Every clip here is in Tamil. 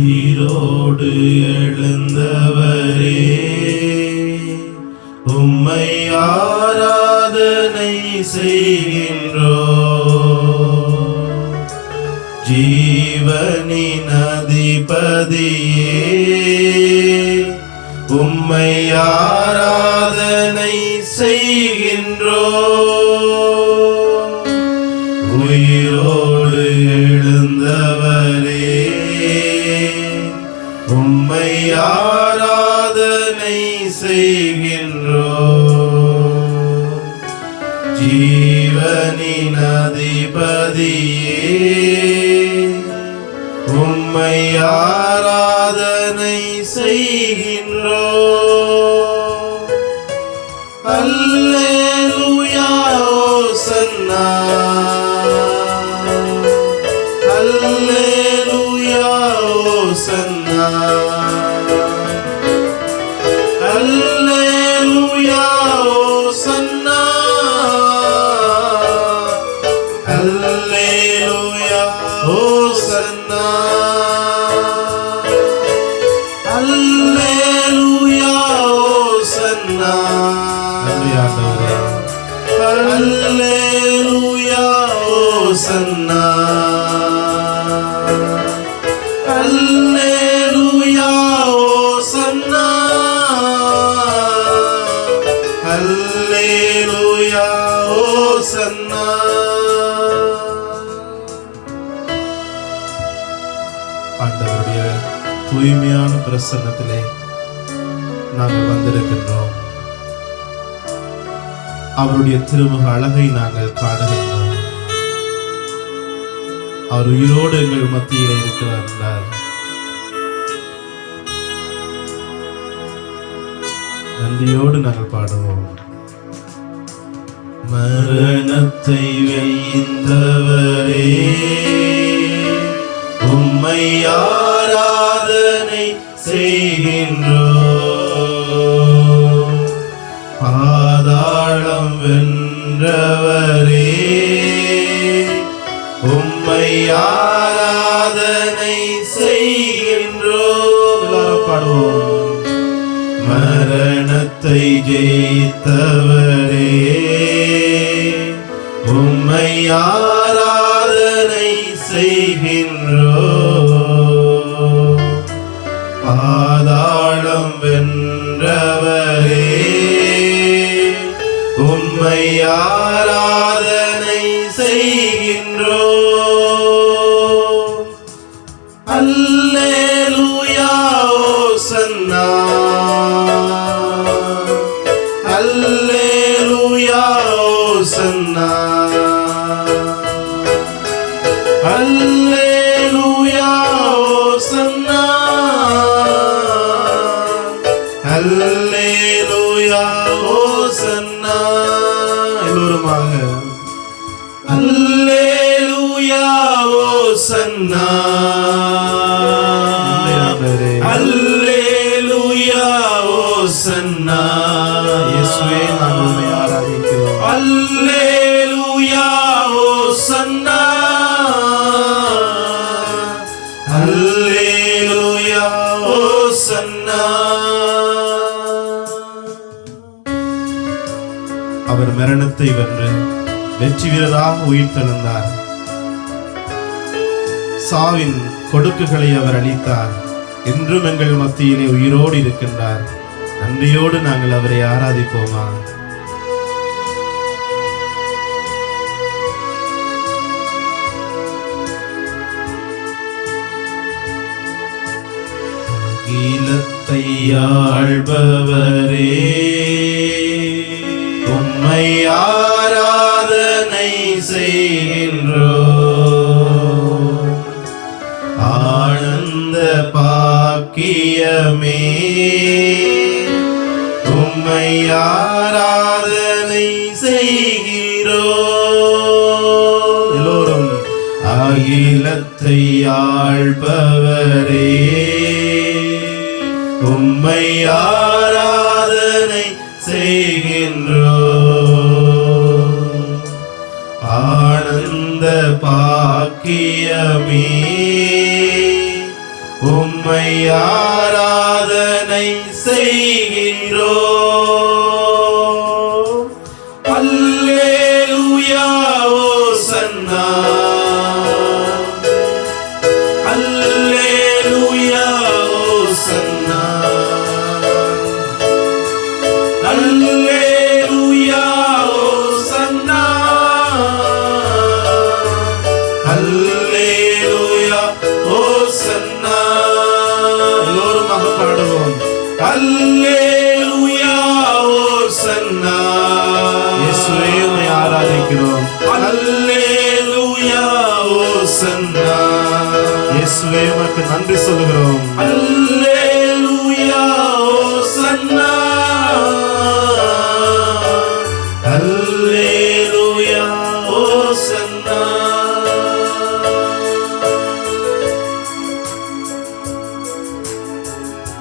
உயிரோடு எழுந்தவரே, உம்மை ஆராதனை செய்கின்றோம். ஜீவனின் அதிபதியே, உம்மை ஆராதனை செய்கின்றோம். உயிரோடு எழுந்தவரே, உம்மை ஆராதனை செய்கின்றோம். ஜீவனின் அதிபதியே, உம்மை ஆராதனை செய்கின்றோம். அல்லேலூயா ஓசன்னா, அல்லேலூயா ஓசன்னா, அல்லேலூயா ஓசன்னா, அல்லேலூயா ஓசன்னா, அல்லேலூயா ஓசன்னா. அல்லேலூயா ஓசன்னா, அல்லேலூயா ஓசன்னா, அல்லேலூயா ஓசன்னா. ஆண்டவருடைய தூய்மையான பிரசன்னத்திலே நாங்கள் வந்திருக்கின்றோம். அவருடைய திருமுக அழகை நாங்கள் காணுகின்றோம். அவர் உயிரோடு எங்கள் மத்தியில் இருக்கிறார். நன்றியோடு நாங்கள் பாடுவோம். மரணத்தை வென்றவரே, உம்மை ஆராதனை செய்கின்றோம். பாதாளம் வென்றவரே, உம்மை ஆராதனை செய்கின்றோம். எல்லாரும் பாடுவோம். மரணத்தை ஜெயித்தவரே, உம்மை ஆராதனை செய்கின்றோம். பாதாளம் வென்றவரே, உம்மை ஆராதனை செய்கின்றோம். அல்லேலூயா ஓசன்னா, அல்லேலூயா ஓசன்னா, அல்லேலூயா ஓசன்னா, அல்லேலூயா ஓசன்னா. எல்லோருமாக அல்லேலூயா ஓசன்னா, அல்லேலூயா ஓசன்னா. இயேசுவே, நாங்கள் உம்மை ஆராதிக்கிறோம். அல்லேலூயா ஓசன்னா, அல்லேலூயா ஓசன்னா. அவர் மரணத்தை வென்று வெற்றி வீரராக உயிர்த்தெழுந்தார். சாவின் கொடுக்குகளை அவர் அளித்தார். இன்றும் எங்கள் மத்தியிலே உயிரோடு இருக்கின்றார். நன்றியோடு நாங்கள் அவரை ஆராதிப்போமா? அகிலத்தை ஆள்பவரே, உம்மை ஆராதனை செய்கின்றோம். ஆனந்த பாக்கியமே, உம்மை ஆராதனை செய்கிறோம். எல்லோரும் அகிலத்தை ஆள்பவரே, உம்மை ஆராதனை செய்கின்றோம். ஆனந்த பாக்கியமே, உம்மை அல்லேலூயா ஓசன்னா அல்லேலூயா ஓசன்னா. எல்லோருமாக பாடுவோம். அல்லேலூயா ஓசன்னா. இயேசுவே உம்மை ஆராதிக்கிறோம். அல்லேலூயா ஓசன்னா. இயேசுவே உமக்கு நன்றி சொல்லுகிறோம். அல்லேலூயா ஓசன்னா அல்லேலூயா ஓசன்னா.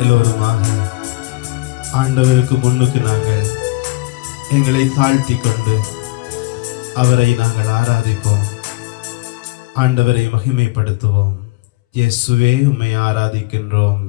எல்லோருமாக ஆண்டவருக்கு முன்னுக்கு நாங்கள் எங்களை தாழ்த்தி கொண்டு அவரை நாங்கள் ஆராதிப்போம். ஆண்டவரை மகிமைப்படுத்துவோம். இயேசுவே உம்மை ஆராதிக்கின்றோம்.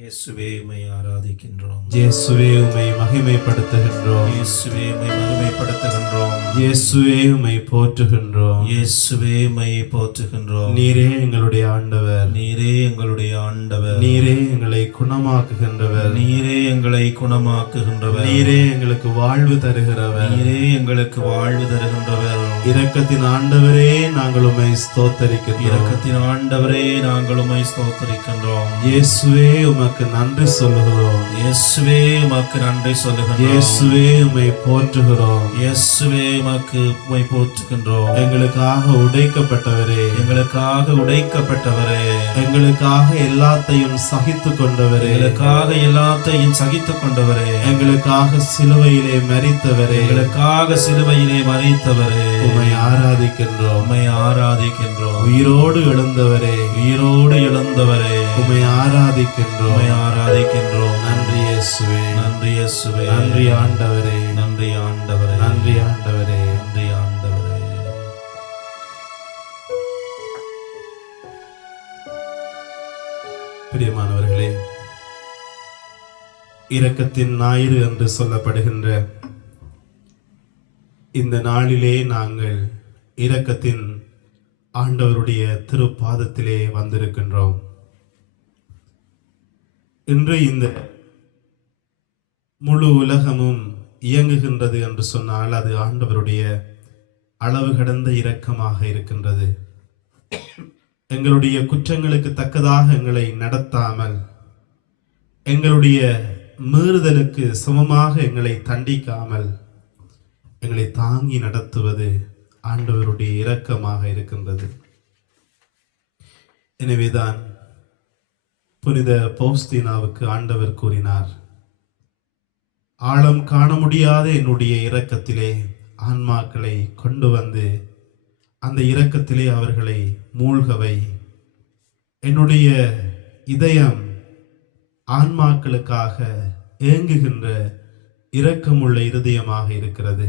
இயேசுவே உம்மை ஆராதிக்கின்றோம். இயேசுவே உம்மை மகிமைப்படுத்துகின்றோம். இயேசுவே உம்மை மகிமைப்படுத்துகின்றோம். இயேசுவே உம்மை போற்றுகின்றோம். இயேசுவே உம்மை போற்றுகின்றோம். நீரே எங்களுடைய ஆண்டவர். நீரே எங்களுடைய ஆண்டவர். நீரே எங்களை குணமாக்குகின்றவர். நீரே எங்களை குணமாக்குகின்றவர். நீரே எங்களுக்கு வாழ்வு தருகிறவர். நீரே எங்களுக்கு வாழ்வு தருகின்றவர். இரக்கத்தின் ஆண்டவரே நாங்கள் உம்மை ஸ்தோத்தரிக்கின்றோம். இரக்கத்தின் ஆண்டவரே நாங்கள் உம்மை ஸ்தோத்தரிக்கின்றோம். இயேசுவே உமக்கு நன்றி சொல்லுகிறோம். இயேசுவே உமக்கு நன்றி சொல்லுகின்றோம். இயேசுவே உம்மை போற்றுகிறோம். இயேசுவே உமக்கு உம்மை போற்றுகின்றோம். எங்களுக்காக உடைக்கப்பட்டவரே, எங்களுக்காக உடைக்கப்பட்டவரே, எங்களுக்காக எல்லாத்தையும் சகித்து கொண்டவரே, எங்களுக்காக எல்லாத்தையும் சகித்துக் கொண்டவரே, எங்களுக்காக சிலுவையிலே மரித்தவரே, எங்களுக்காக சிலுவையிலே மரித்தவரே, உம்மை ஆராதிக்கின்றோம். உம்மை ஆராதிக்கின்றோம். உயிரோடு எழுந்தவரே, உயிரோடு எழுந்தவரே, உம்மை ஆராதிக்கின்றோம். உம்மை ஆராதிக்கின்றோம். நன்றி இயேசுவே. நன்றி இயேசுவே. நன்றி ஆண்டவரே. நன்றி ஆண்டவரே. நன்றி ஆண்டவரே. நன்றி ஆண்டவரே. பிரியமானவர்களே, இரக்கத்தின் ஞாயிறு என்று சொல்லப்படுகின்ற இந்த நாளிலே நாங்கள் இரக்கத்தின் ஆண்டவருடைய திருப்பாதத்திலே வந்திருக்கின்றோம். இன்று இந்த முழு உலகமும் இயங்குகின்றது என்று சொன்னால் அது ஆண்டவருடைய அளவு கடந்த இரக்கமாக இருக்கின்றது. எங்களுடைய குற்றங்களுக்கு தக்கதாக எங்களை நடத்தாமல், எங்களுடைய மீறுதலுக்கு சமமாக எங்களை தண்டிக்காமல் எங்களை தாங்கி நடத்துவது ஆண்டவருடைய இரக்கமாக இருக்கின்றது. எனவேதான் புனித பௌஸ்தீனாவுக்கு ஆண்டவர் கூறினார், ஆழம் காண முடியாத என்னுடைய இரக்கத்திலே ஆன்மாக்களை கொண்டு வந்து அந்த இரக்கத்திலே அவர்களை மூழ்கவை. என்னுடைய இதயம் ஆன்மாக்களுக்காக ஏங்குகின்ற இரக்கமுள்ள இருதயமாக இருக்கிறது.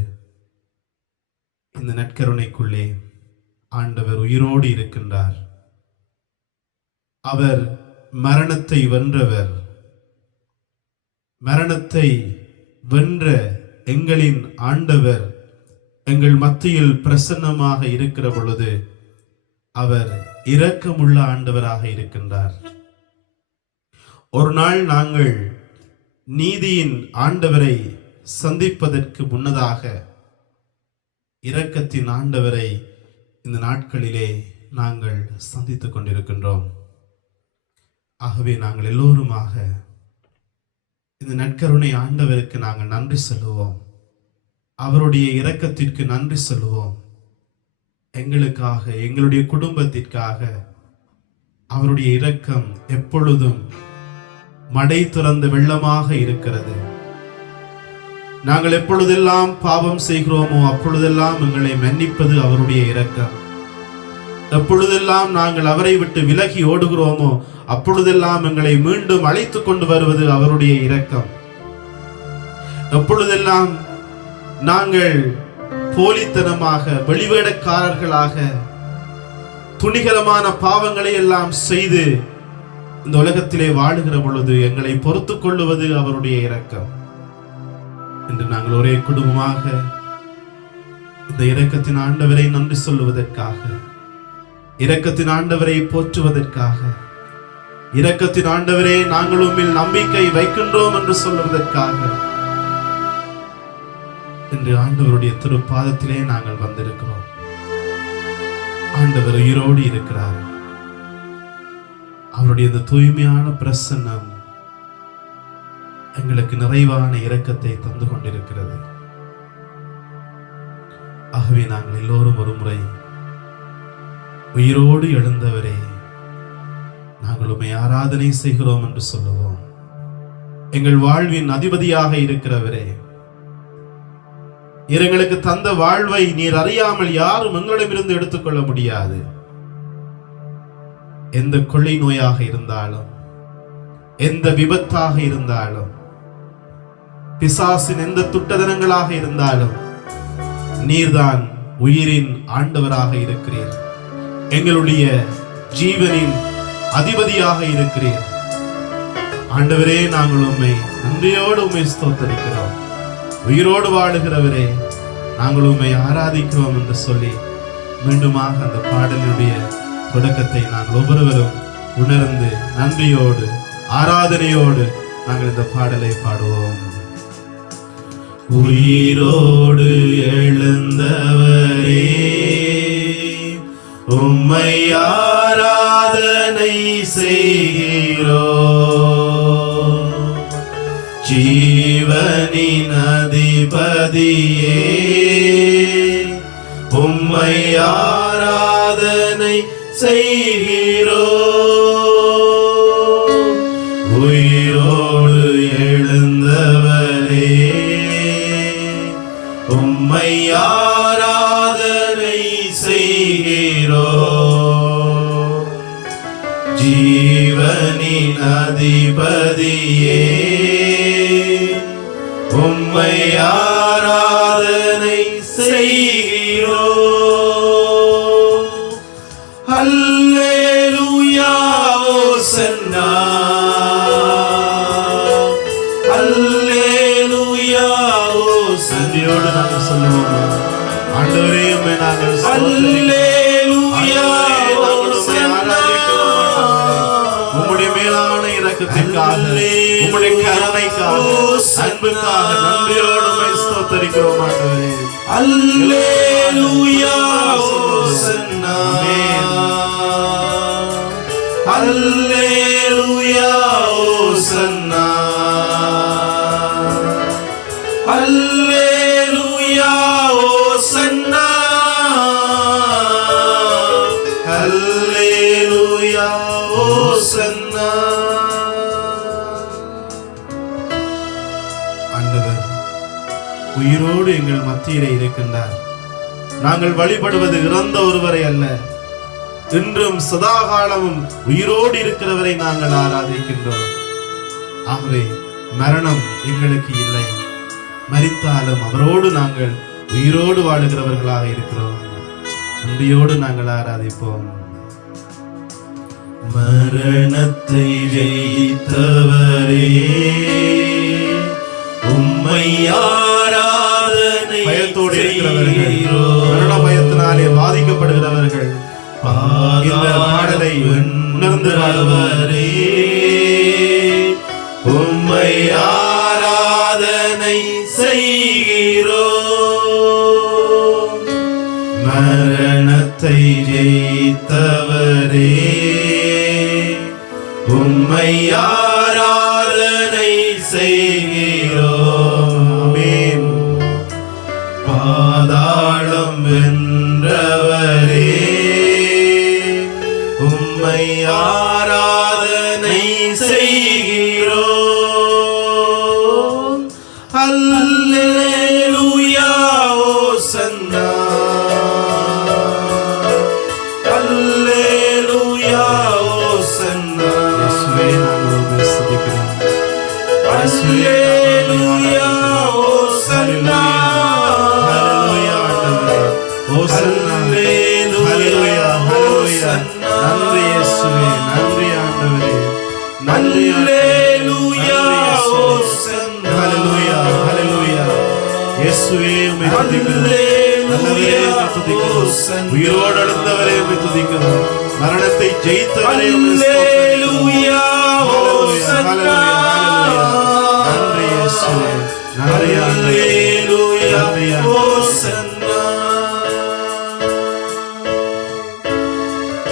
இந்த நற்கருணைக்குள்ளே ஆண்டவர் உயிரோடு இருக்கின்றார். அவர் மரணத்தை வென்றவர். மரணத்தை வென்ற எங்களின் ஆண்டவர் எங்கள் மத்தியில் பிரசன்னமாக இருக்கிற பொழுது அவர் இரக்கமுள்ள ஆண்டவராக இருக்கின்றார். ஒரு நாள் நாங்கள் நீதியின் ஆண்டவரை சந்திப்பதற்கு முன்னதாக இரக்கத்தின் ஆண்டவரை இந்த நாட்களிலே நாங்கள் சந்தித்துக் கொண்டிருக்கின்றோம். ஆகவே நாங்கள் எல்லோருமாக இந்த நற்கருணை ஆண்டவருக்கு நாங்கள் நன்றி சொல்லுவோம். அவருடைய இரக்கத்திற்கு நன்றி சொல்லுவோம். எங்களுக்காக, எங்களுடைய குடும்பத்திற்காக அவருடைய இரக்கம் எப்பொழுதும் மடை திறந்த வெள்ளமாக இருக்கிறது. நாங்கள் எப்பொழுதெல்லாம் பாவம் செய்கிறோமோ அப்பொழுதெல்லாம் எங்களை மன்னிப்பது அவருடைய இரக்கம். எப்பொழுதெல்லாம் நாங்கள் அவரை விட்டு விலகி ஓடுகிறோமோ அப்பொழுதெல்லாம் எங்களை மீண்டும் அழைத்து கொண்டு வருவது அவருடைய இரக்கம். எப்பொழுதெல்லாம் நாங்கள் போலித்தனமாக, வெளிவேடக்காரர்களாக, துணிகரமான பாவங்களை எல்லாம் செய்து இந்த உலகத்திலே வாழுகிற பொழுது எங்களை பொறுத்து கொள்ளுவது அவருடைய இரக்கம். என்று நாங்கள் ஒரே குடும்பமாக இந்த இரக்கத்தின் ஆண்டவரை நன்றி சொல்லுவதற்காக, இரக்கத்தின் ஆண்டவரை போற்றுவதற்காக, இரக்கத்தின் ஆண்டவரே நாங்கள் உம்மில் நம்பிக்கை வைக்கின்றோம் என்று சொல்லுவதற்காக இன்று ஆண்டவருடைய திருப்பாதத்திலே நாங்கள் வந்திருக்கிறோம். ஆண்டவர் உயிரோடு இருக்கிறார். அவருடைய இந்த தூய்மையான பிரசன்னம் எங்களுக்கு நிறைவான இரக்கத்தை தந்து கொண்டிருக்கிறது. ஆகவே நாங்கள் எல்லோரும் ஒரு முறை உயிரோடு எழுந்தவரே நாங்கள் உம்மை ஆராதனை செய்கிறோம் என்று சொல்லுவோம். எங்கள் வாழ்வின் அதிபதியாக இருக்கிறவரே, எங்களுக்கு தந்த வாழ்வை நீர் அறியாமல் யாரும் எங்களிடமிருந்து எடுத்துக்கொள்ள முடியாது. எந்த கொள்ளை நோயாக இருந்தாலும், எந்த விபத்தாக இருந்தாலும், பிசாசின் எந்த துட்டதனங்களாக இருந்தாலும் நீர்தான் உயிரின் ஆண்டவராக இருக்கிறீர். எங்களுடைய ஜீவனின் அதிபதியாக இருக்கிறீர். ஆண்டவரே, நாங்கள் உம்மை நன்றியோடு உம்மை ஸ்தோத்தரிக்கிறோம். உயிரோடு வாழுகிறவரே, நாங்கள் உம்மை ஆராதிக்கிறோம் என்று சொல்லி மீண்டுமாக அந்த பாடலுடைய தொடக்கத்தை நாங்கள் ஒவ்வொருவரும் உணர்ந்து நன்றியோடு ஆராதனையோடு நாங்கள் இந்த பாடலை பாடுவோம். உயிரோடு எழுந்தவரே, உம்மை ஆராதனை செய்கிறோம். ஜீவனின் அதிபதியே, உம்மை ஆராதனை செய்கிறோம். உயிரோடு எழுந்தவரே, உம்மை ஆராதனை செய்கிறோம். ஜீவனின் அதிபதியே, உம்மை ஆராதனை செய்கிறோம். அல்லேலூயா, ஓசன்னா. அல்லேலூயா, ஓசன்னையோடு நாங்கள் சொல்லுவோம். ஆண்டவரே, உம்மை நாங்கள் அல்லேலூயா, ஓசன்னா. உம்முடைய மேலான இரக்கத்திற்காக, உம்முடைய கருணைக்காக, அன்புக்காக நன்றியோடு உம்மை ஸ்தோத்தரிக்கிறோம் ஆண்டவரே. அல்லேலூயா, ஓசன்னா. அல்லேலூயா, ஓசன்னா. அல்லேலூயா, ஓசன்னா. அல்லேலூயா, ஓசன்னா. ஆண்டவர் உயிரோடு எங்கள் மத்தியிலே இருக்கின்றார். நாங்கள் வழிபடுவது இறந்த ஒருவரை அல்ல, இன்றும் சதாகாலமும் உயிரோடு இருக்கிறவரை நாங்கள் ஆராதிக்கின்றோம். ஆகவே மரணம் எங்களுக்கு இல்லை. மரித்தாலும் அவரோடு நாங்கள் உயிரோடு வாழுகிறவர்களாக இருக்கிறோம். நன்றியோடு நாங்கள் ஆராதிப்போம். மரணத்தை ஜெயித்தவரே, உம்மை ஆராதனை. பயத்தோடு இருக்கிறவர்கள், மரண பயத்தினாலே பாதிக்கப்படுகிறவர்கள் இந்த பாடலை உணர்ந்து வாழ்வரே, உம்மை ஆராதனை செய்கிறோம். மரணத்தை ஜெயித்தவரே, உம்மை ஆராதனை செய்கிறோம். ஆமென். பாதாளம் வென்றவரே, உம்மை ஆராதனை செய்கிறோம். அல்லேலூயா, ஓசன்னா. அல்லேலூயா, ஓசன்னா. இயேசுவே, நாங்கள் உம்மை ஸ்துதிக்கிறோம். அல்லேலூயா, ஓசன்னா. அல்லேலூயா, ஆண்டவரே. ஓசன்னா. அல்லேலூயா, ஹல்லேலூயா. நன்றி இயேசுவே, நன்றி ஆண்டவரே. நன்றி அல்லேலூயா, ஓசன்னா. ஹல்லேலூயா, ஹல்லேலூயா. இயேசுவே, உம்மை துதிக்கிறோம். நல்லவரே, உம்மை துதிக்கிறோம். உயிரோடு எழுந்தவரே, உம்மை துதிக்கிறோம். மரணத்தை ஜெயித்தவரே, உம்மை அல்லேலூயா, ஓசன்னா. நன்றி இயேசுவே, நன்றி ஆண்டவரே.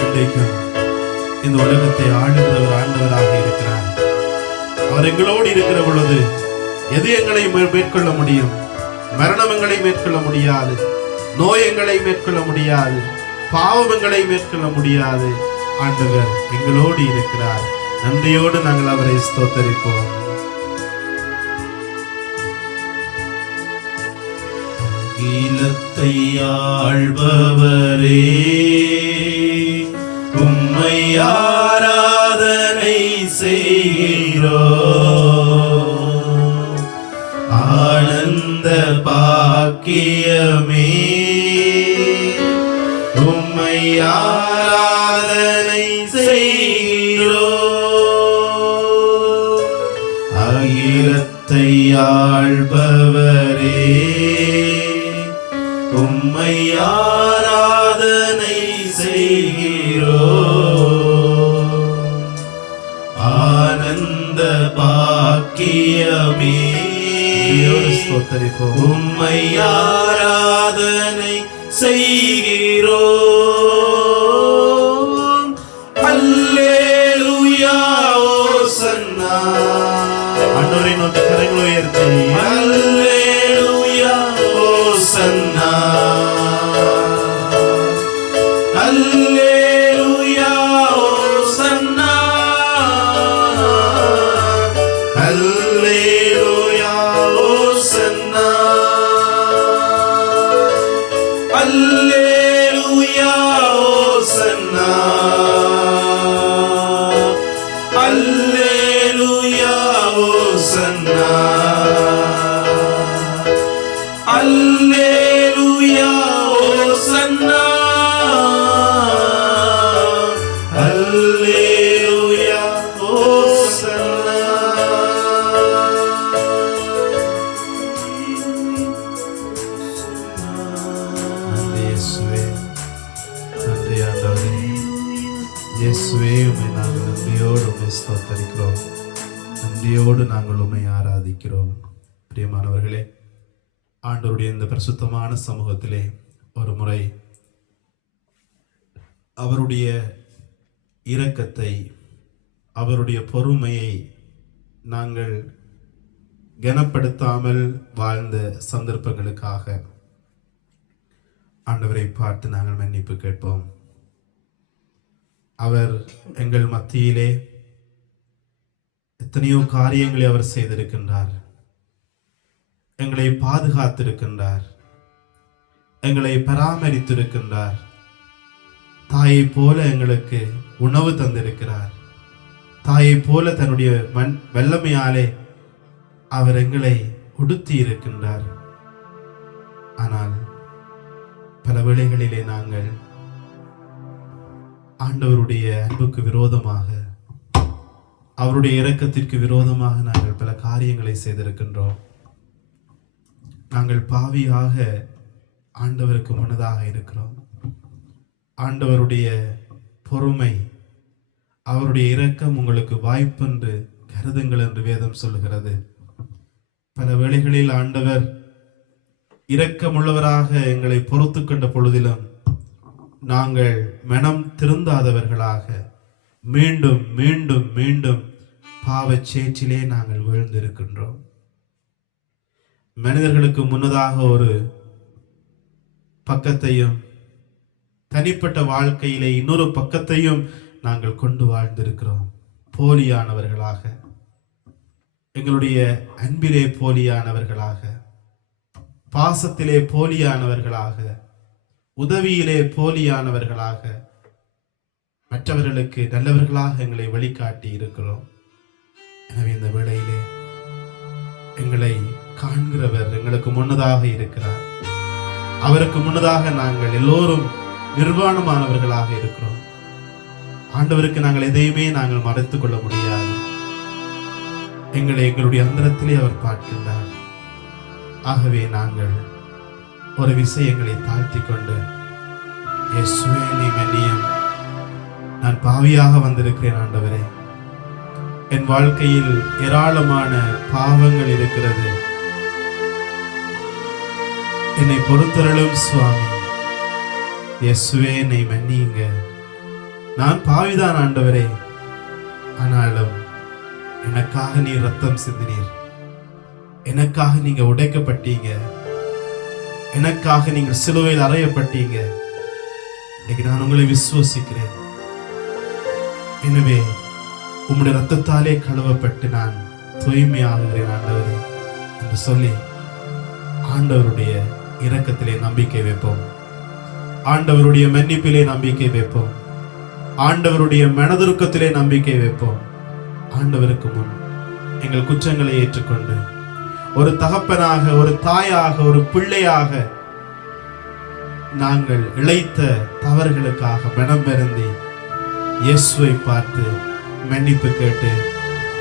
இன்றைக்கும் இந்த உலகத்தை ஆளுகிறவர் ஆண்டவராக இருக்கிறார். அவர் எங்களோடு இருக்கிற பொழுது எது எங்களை மேற்கொள்ள முடியும்? மரணம் எங்களை மேற்கொள்ள முடியாது, நோய் எங்களை மேற்கொள்ள முடியாது, பாவம் எங்களை மேற்கொள்ள முடியாது. ஆண்டவர் எங்களோடு இருக்கிறார். நன்றியோடு நாங்கள் அவரை ஸ்தோத்தரிப்போம். அகிலத்தை ஆள்பவரே, உம்மை ஆராதனை செய்கிறோம். ஆனந்த பாக்கியமே, உம்மை ஆராதனை செய்கிறோம். அகிலத்தை ஆள்பவரே, உம்மை ஆராதனை செய்கிறோம். ஆனந்த பாக்கியமே, உம்மை ஆராதனை செய்கிறோம். அல்லேலூயா ஓசன்னா. ஆண்டவரை நோக்கி கரங்களை உயர்த்தி அல்லேலூயா ஓசன்னா. அல்லேலூயா ஓசன்னா. அல்லேலூயா ஓசன்னா. அல்லேலூயா ஓசன்னா. அல்லேலூயா ஓசன்னா. அல்லேலூயா ஓசன்னா. அல்லேலூயா ஓசன்னா. நன்றி இயேசுவே, நன்றி ஆண்டவரே. இயேசுவே, உம்மை நாங்கள் நன்றியோடு உம்மை ஸ்தோத்தரிக்கிறோம். நன்றியோடு நாங்கள் உம்மை ஆராதிக்கிறோம். பிரியமானவர்களே, ஆண்டவருடைய இந்த பரிசுத்தமான சமூகத்திலே ஒரு முறை அவருடைய இரக்கத்தை, அவருடைய பொறுமையை நாங்கள் கனப்படுத்தாமல் வாழ்ந்த சந்தர்ப்பங்களுக்காக ஆண்டவரை பார்த்து நாங்கள் மன்னிப்பு கேட்போம். அவர் எங்கள் மத்தியிலே எத்தனையோ காரியங்களை அவர் செய்திருக்கின்றார். எங்களை பாதுகாத்திருக்கின்றார், எங்களை பராமரித்திருக்கின்றார். தாயை போல எங்களுக்கு உணவு தந்திருக்கிறார். தாயை போல தன்னுடைய வல்லமையாலே அவர் எங்களை உடுத்தி இருக்கின்றார். ஆனால் பல வேளைகளிலே நாங்கள் ஆண்டவருடைய அன்புக்கு விரோதமாக, அவருடைய இரக்கத்திற்கு விரோதமாக நாங்கள் பல காரியங்களை செய்திருக்கின்றோம். நாங்கள் பாவியாக ஆண்டவருக்கு முன்னதாக இருக்கிறோம். ஆண்டவருடைய பொறுமை, அவருடைய இரக்கம் உங்களுக்கு வாய்ப்பென்று கருதுங்கள் என்று வேதம் சொல்லுகிறது. பல வேளைகளில் ஆண்டவர் இரக்கமுள்ளவராக எங்களை பொறுத்து கொண்ட பொழுதிலும் நாங்கள் மனம் திருந்தாதவர்களாக மீண்டும் மீண்டும் மீண்டும் பாவச்சேற்றிலே நாங்கள் வீழ்ந்திருக்கின்றோம். மனிதர்களுக்கு முன்னதாக ஒரு பக்கத்தையும், தனிப்பட்ட வாழ்க்கையிலே இன்னொரு பக்கத்தையும் நாங்கள் கொண்டு வாழ்ந்திருக்கிறோம். போலியானவர்களாக, எங்களுடைய அன்பிலே போலியானவர்களாக, பாசத்திலே போலியானவர்களாக, உதவியிலே போலியானவர்களாக, மற்றவர்களுக்கு நல்லவர்களாக எங்களை வழிகாட்டி இருக்கிறோம். எனவே இந்த வேளையிலே எங்களை காண்கிறவர் எங்களுக்கு முன்னதாக இருக்கிறார். அவருக்கு முன்னதாக நாங்கள் எல்லோரும் நிர்வாணமானவர்களாக இருக்கிறோம். ஆண்டவருக்கு நாங்கள் எதையுமே நாங்கள் மறைத்துக் கொள்ள முடியாது. எங்களை எங்களுடைய அந்தரத்திலே அவர் பார்க்கின்றார். ஆகவே நாங்கள் ஒரு விஷயங்களை தாழ்த்தி கொண்டு, இயேசுவே நீர் மன்னியும், நான் பாவியாக வந்திருக்கிறேன் ஆண்டவரே, என் வாழ்க்கையில் ஏராளமான பாவங்கள் இருக்கிறது, என்னை பொறுத்தருளும் சுவாமி. இயேசுவே, என்னை மன்னியுங்க. நான் பாவிதான் ஆண்டவரே. ஆனாலும் எனக்காக நீர் ரத்தம் சிந்தினீர். எனக்காக நீங்க உடைக்கப்பட்டீங்க. எனக்காக நீங்கள் சிலுவையில் அறையப்பட்டீங்க. இன்னைக்கு நான் உங்களை விசுவசிக்கிறேன். எனவே உம்முடைய ரத்தத்தாலே கழுவப்பட்டு நான் தூய்மையாகிறேன் ஆண்டவரே என்று சொல்லி ஆண்டவருடைய இரக்கத்திலே நம்பிக்கை வைப்போம். ஆண்டவருடைய மன்னிப்பிலே நம்பிக்கை வைப்போம். ஆண்டவருடைய மனதுருக்கத்திலே நம்பிக்கை வைப்போம். ஆண்டவருக்கு முன் எங்கள் குற்றங்களை ஏற்றுக்கொண்டு ஒரு தகப்பனாக, ஒரு தாயாக, ஒரு பிள்ளையாக நாங்கள் இழைத்த தவறுகளுக்காக மனம் வருந்தி இயேசுவை பார்த்து மன்னிப்பு கேட்டு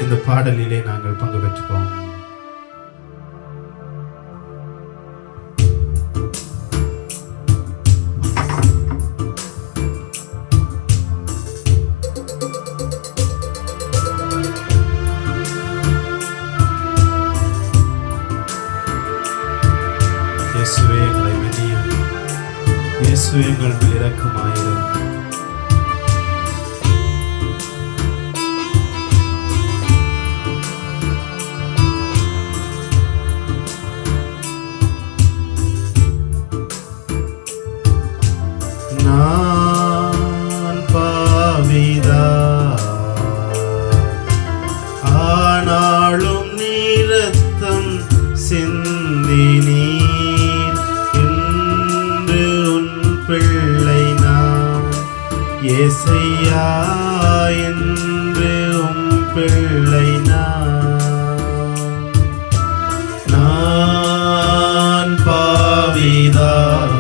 இந்த பாடலிலே நாங்கள் பங்கு பெற்றுப்போம். இயேசுவே, எங்களை மன்னியும். இயேசுவே, எங்கள் மேல் இரக்கமாயிரும். நான் பாவிதான், ஆனாலும் நீ இரத்தம் சிந்தினீர். என்று உன் பிள்ளை நான், ஏசையா, என்று உம் பிள்ளை நான் பாவிதான்,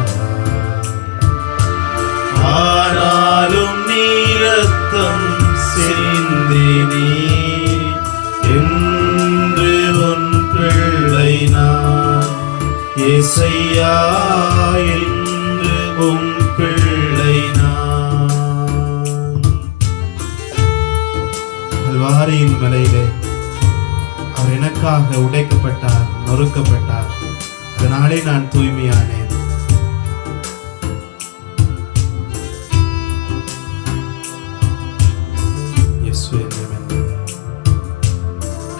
ஆனாலும் நீ இரத்தம் சிந்தினீர். என்று உன் பிள்ளை நான், ஏசையா, என்று உம் பிள்ளை நான். கல்வாரியின் மலையிலே அவர் எனக்காக உடைக்கப்பட்டார், நொறுக்கப்பட்டார். அதனாலே நான் தூய்மையானேன்.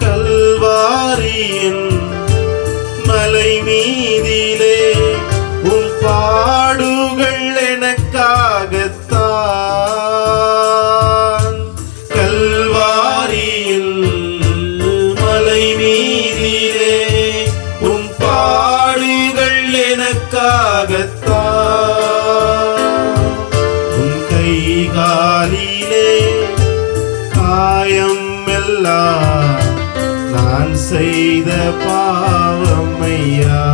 கல்வாரியின் மலை மீதிலே உம் பாடுகள் எனக்காகத்தான். கல்வாரியின் மலை மீதிலே உம் பாடுகள் எனக்காகத்தான். உம் கைகாலிலே காயம் எல்லாம் நான் செய்த பாவமையா.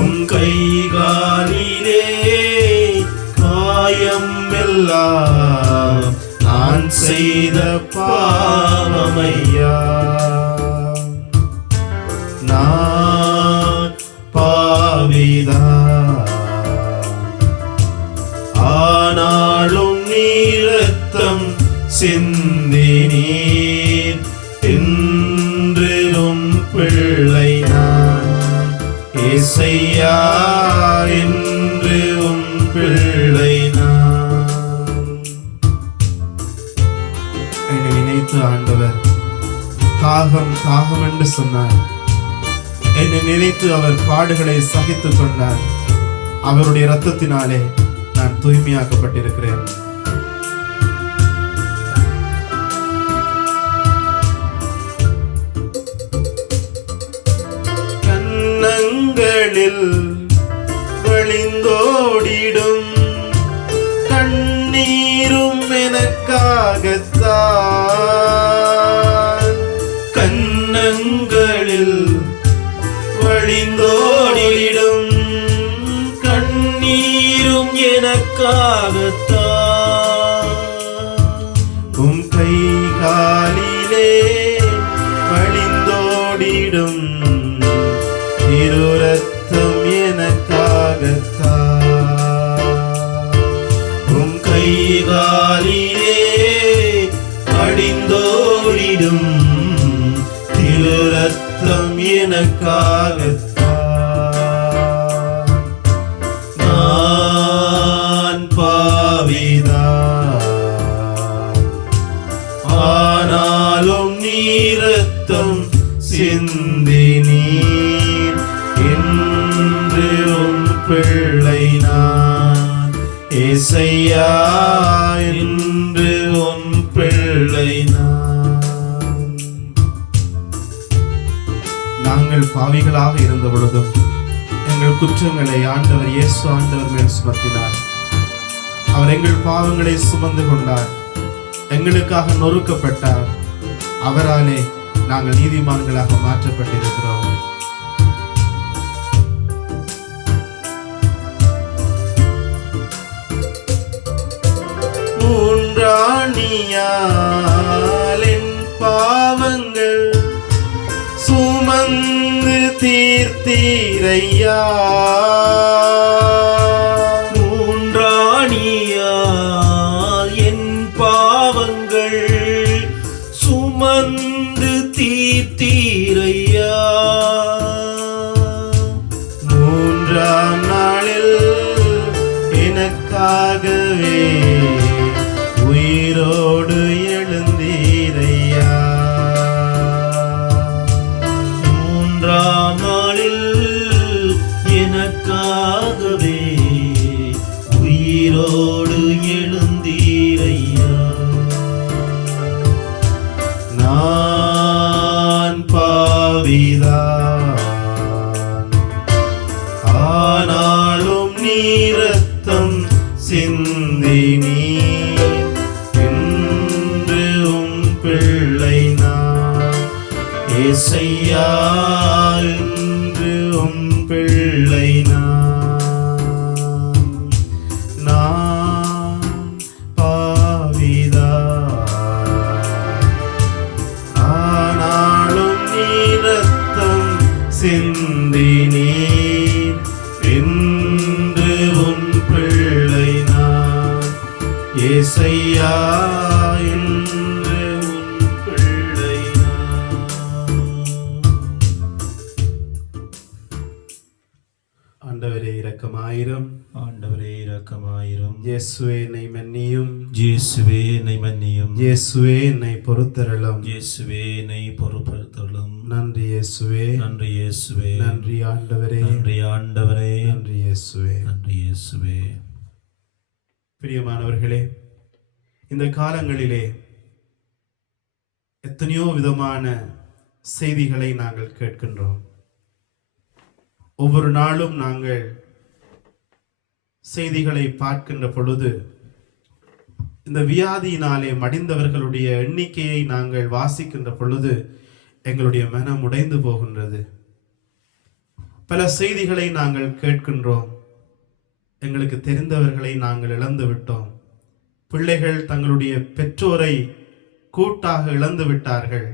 உன் கைகாலிலே காயம் எல்லாம் நான் செய்த பாவமையா. நான் பாவிதான், ஆனாலும் நீ இரத்தம் சிந்தினீர். என்று உம் பிள்ளை நான், ஏசையா, என்று உம் பிள்ளை நான். என்னை நினைத்து ஆண்டவர் தாகம் தாகம் என்று சொன்னார். என்னை நினைத்து அவர் பாடுகளை சகித்துக் கொண்டார். அவருடைய இரத்தத்தினாலே நான் தூய்மையாக்கப்பட்டிருக்கிறேன். கண்ணங்களில் வழிந்தோடிடும் கண்ணீரும் எனக்காகத்தான். கண்ணங்களில் வழிந்தோடிடும் கண்ணீரும் எனக்காகத்தான். உம் கைகாலிலே வழிந்தோடிடும் திருரத்தம் எனக்காகத்தான். உம் கைகாலிலே அடிந்தோடிடும் திருரத்தம் எனக்காகத்தான். சிந்தினீர் என்று உம் பிள்ளை நான். ஏசையா என்று உம் பிள்ளை நான். நாங்கள் பாவிகளாக இருந்த பொழுதும் எங்கள் குற்றங்களை ஆண்டவர் இயேசு ஆண்டவர் மேல் சுமத்தினார். அவர் எங்கள் பாவங்களை சுமந்து கொண்டார், எங்களுக்காக நொறுக்கப்பட்டார். அவராலே நாங்கள் நீதிமான்களாக மாற்றப்பட்டிருக்கிறோம். மூன்றாணியால் என் பாவங்கள் சுமந்து தீர்த்தீரையா. மூன்றாணியால் என் பாவங்கள் சுமந்து தீர்த்தீரையா. மூன்றாம் நாளில் எனக்காகவே உயிரோடு எழுந்தீரையா. மூன்றாம் நாளில் எனக்காகவே உயிரோடு எழுந்தீரையா. நான் பாவிதான், ஆனாலும் நீ ரத்தம் சிந்தினீர் என்று உம் பிள்ளை நான். ஏசையா என்று உம் பிள்ளை நான். நான் பாவிதான், ஆனாலும் நீ ரத்தம் சிந்தினீர் என்று உம் பிள்ளை நான். ஏசையா என்று உம் பிள்ளை நான். ஆண்டவரே இரக்கமாயிரும். ஆண்டவரே இரக்கமாயிரும். இயேசுவே என்னை மன்னியும். இயேசுவே என்னை மன்னியும். இயேசுவே என்னை பொறுத்தருளும். இயேசுவே என்னை பொறுப்படுத்தலும். நன்றி இயேசுவே. நன்றி இயேசுவே. நன்றி ஆண்டவரே. நன்றி ஆண்டவரே. நன்றி இயேசுவே. நன்றி இயேசுவே. பிரியமானவர்களே, இந்த காலங்களிலே எத்தனையோ விதமான செய்திகளை நாங்கள் கேட்கின்றோம். ஒவ்வொரு நாளும் நாங்கள் செய்திகளை பார்க்கின்ற பொழுது இந்த வியாதியினாலே மடிந்தவர்களுடைய எண்ணிக்கையை நாங்கள் வாசிக்கின்ற பொழுது எங்களுடைய மனம் உடைந்து போகின்றது. பல செய்திகளை நாங்கள் கேட்கின்றோம். எங்களுக்கு தெரிந்தவர்களை நாங்கள் இழந்து விட்டோம். பிள்ளைகள் தங்களுடைய பெற்றோரை கூட்டாக இழந்து விட்டார்கள்.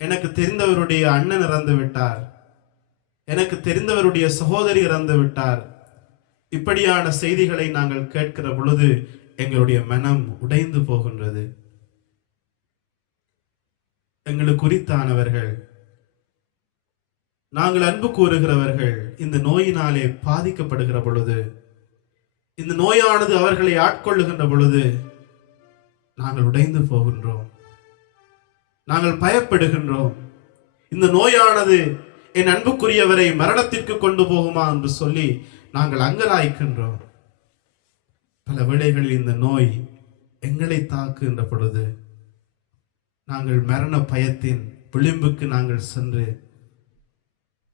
எனக்கு தெரிந்தவருடைய அண்ணன் இறந்து விட்டார், எனக்கு தெரிந்தவருடைய சகோதரி இறந்து விட்டார். இப்படியான செய்திகளை நாங்கள் கேட்கிற பொழுது எங்களுடைய மனம் உடைந்து போகின்றது. எங்களுக்கு குறித்தானவர்கள், நாங்கள் அன்பு கூறுகிறவர்கள் இந்த நோயினாலே பாதிக்கப்படுகிற பொழுது, இந்த நோயானது அவர்களை ஆட்கொள்ளுகின்ற பொழுது நாங்கள் உடைந்து போகின்றோம். நாங்கள் பயப்படுகின்றோம். இந்த நோயானது என் அன்புக்குரியவரை மரணத்திற்கு கொண்டு போகுமா என்று சொல்லி நாங்கள் அங்கலாய்க்கின்றோம். பல வேளைகளில் இந்த நோய் எங்களை தாக்குகின்ற பொழுது நாங்கள் மரண பயத்தின் விளிம்புக்கு நாங்கள் சென்று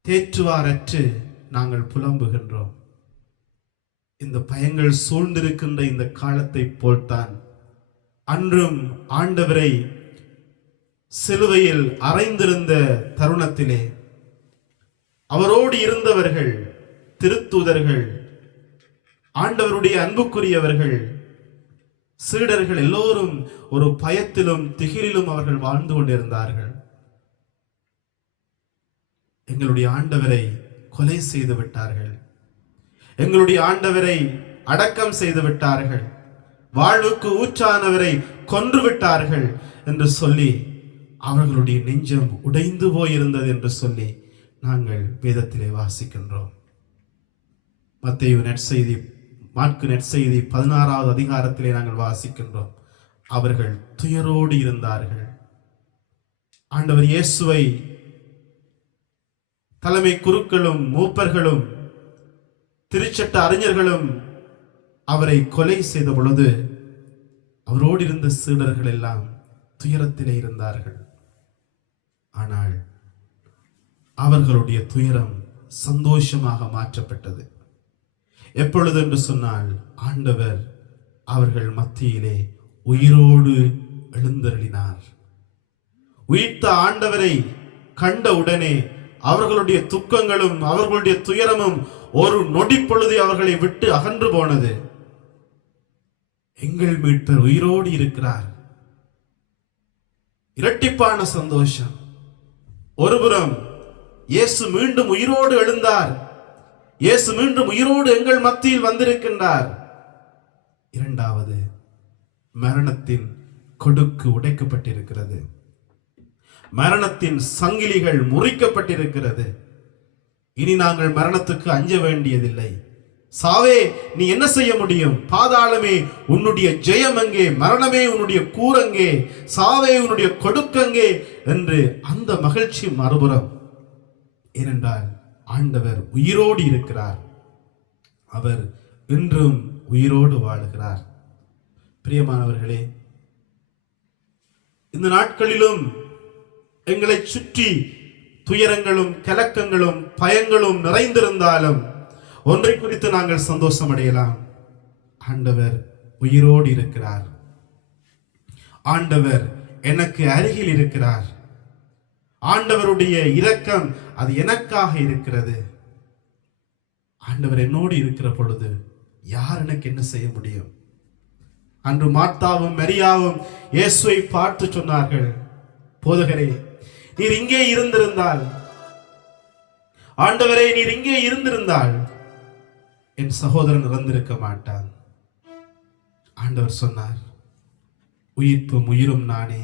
தேற்றுவாரற்று நாங்கள் புலம்புகின்றோம். இந்த பயங்கள் சூழ்ந்திருக்கின்ற இந்த காலத்தை போல்தான் அன்றும் ஆண்டவரை சிலுவையில் அறைந்திருந்த தருணத்திலே அவரோடு இருந்தவர்கள், திருத்தூதர்கள், ஆண்டவருடைய அன்புக்குரியவர்கள், சீடர்கள் எல்லோரும் ஒரு பயத்திலும் திகிலிலும் அவர்கள் வாழ்ந்து கொண்டிருந்தார்கள். எங்களுடைய ஆண்டவரை கொலை செய்து விட்டார்கள், எங்களுடைய ஆண்டவரை அடக்கம் செய்து விட்டார்கள், வாழ்வுக்கு ஊற்றானவரை கொன்று விட்டார்கள் என்று சொல்லி அவர்களுடைய நெஞ்சம் உடைந்து போயிருந்தது என்று சொல்லி நாங்கள் வேதத்திலே வாசிக்கின்றோம். மத்தேயு நற்செய்தி, மாற்கு நற்செய்தி 16வது அதிகாரத்திலே நாங்கள் வாசிக்கின்றோம். அவர்கள் துயரோடு இருந்தார்கள். ஆண்டவர் இயேசுவை தலைமை குருக்களும் மூப்பர்களும் திருச்சட்ட அறிஞர்களும் அவரை கொலை செய்த பொழுது அவரோடு இருந்த சீடர்கள் எல்லாம் துயரத்திலே இருந்தார்கள். ஆனால் அவர்களுடைய துயரம் சந்தோஷமாக மாற்றப்பட்டது. எப்பொழுது என்று சொன்னால், ஆண்டவர் அவர்கள் மத்தியிலே உயிரோடு எழுந்தருளினார். உயிர்த்த ஆண்டவரை கண்ட உடனே அவர்களுடைய துக்கங்களும் அவர்களுடைய துயரமும் ஒரு நொடி பொழுது அவர்களை விட்டு அகன்று போனது. எங்கள் மீட்பர் உயிரோடு இருக்கிறார். இரட்டிப்பான சந்தோஷம். ஒருபுறம் இயேசு மீண்டும் உயிரோடு எழுந்தார். இயேசு மீண்டும் உயிரோடு எங்கள் மத்தியில் வந்திருக்கின்றார். இரண்டாவது, மரணத்தின் கொடுக்கு உடைக்கப்பட்டிருக்கிறது. மரணத்தின் சங்கிலிகள் முறிக்கப்பட்டிருக்கிறது. இனி நாங்கள் மரணத்துக்கு அஞ்ச வேண்டியதில்லை. சாவே, நீ என்ன செய்ய முடியும்? பாதாளமே, உன்னுடைய ஜெயம் எங்கே? மரணமே, உன்னுடைய கூரங்கே? சாவே, உன்னுடைய கொடுக்கங்கே என்று அந்த மகிழ்ச்சி மறுபுறம். ஏனென்றால் ஆண்டவர் உயிரோடு இருக்கிறார். அவர் இன்றும் உயிரோடு வாழுகிறார். பிரியமானவர்களே, இந்த நாட்களிலும் எங்களை சுற்றி துயரங்களும் கலக்கங்களும் பயங்களும் நிறைந்திருந்தாலும் ஒன்றை குறித்து நாங்கள் சந்தோஷம் அடையலாம். ஆண்டவர் உயிரோடு இருக்கிறார். ஆண்டவர் எனக்கு அருகில் இருக்கிறார். ஆண்டவருடைய இரக்கம் அது எனக்காக இருக்கிறது. ஆண்டவர் என்னோடு இருக்கிற பொழுது யார் எனக்கு என்ன செய்ய முடியும்? அன்று மார்த்தாவும் மரியாவும் இயேசுவை பார்த்து சொன்னார்கள், போதகரே, நீர் இங்கே இருந்திருந்தால், ஆண்டவரே, நீர் இங்கே இருந்திருந்தால் என் சகோதரன் இறந்திருக்க மாட்டான். ஆண்டவர் சொன்னார், உயிர்ப்பும் உயிரும் நானே.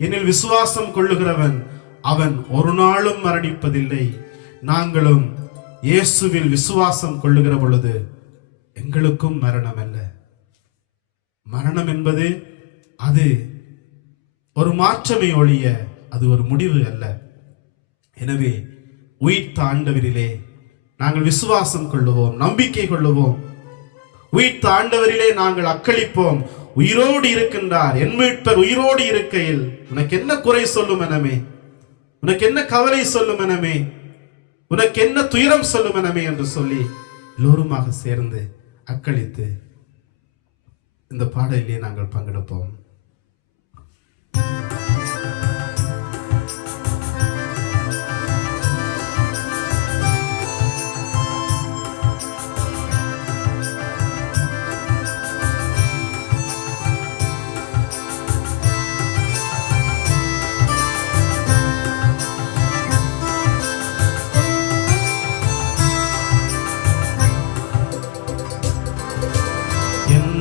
என்னில் விசுவாசம் கொள்ளுகிறவன் அவன் ஒரு நாளும் மரணிப்பதில்லை. நாங்களும் இயேசுவில் விசுவாசம் கொள்ளுகிற பொழுது எங்களுக்கும் மரணம் அல்ல. மரணம் என்பது அது ஒரு மாற்றமே ஒழிய அது ஒரு முடிவு அல்ல. எனவே உயிர்த்த ஆண்டவரிலே நாங்கள் விசுவாசம் கொள்ளுவோம், நம்பிக்கை கொள்ளுவோம். உயிர்த்த ஆண்டவரிலே நாங்கள் அக்களிப்போம். உயிரோடு இருக்கின்றார் என் மீட்பர். உயிரோடு இருக்கையில் உனக்கு என்ன குறை சொல்லும் எனமே? உனக்கு என்ன கவலை சொல்லும் எனமே? உனக்கு என்ன துயரம் சொல்லும் எனமே என்று சொல்லி எல்லோருமாக சேர்ந்து அக்களித்து இந்த பாடலிலே நாங்கள் பங்கெடுப்போம்.